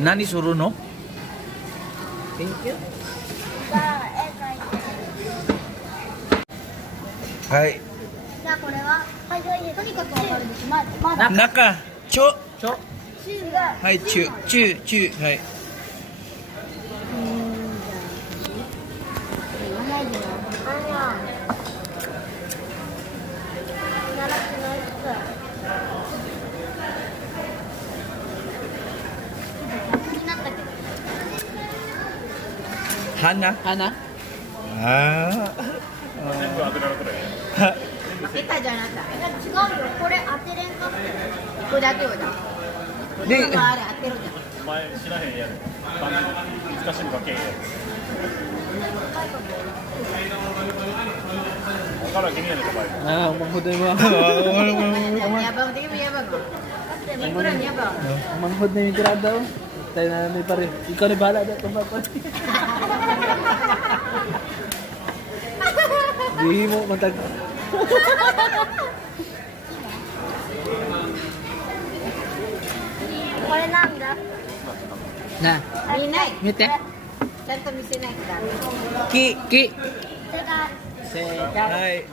何するの？勉強？はい。じゃあこれは、はい、とにかくわかるんです。まだ。中、ちょ。ちょ。中が。はい、中、はい。花。花？あ全部当てられたらいい。あ。当てたじゃなかった。違うよ、これ当てれんかって。これだけよだ。で今あれ当てるじゃん。お前知らへんやる。単純に難しいのかけへんやる。分からん君やねんかバイク。Ah, manghod na yung Yabang, tingin mo yabang. Siguran yabang. Manghod na yung tirada oh. Tayo na namin pa rin. Ikaw na bahala na itong papa. Di mo matag...これなんだ。 Na. Minay. Ngiti. Saan to misinay? Ki.正解。Seka. はい。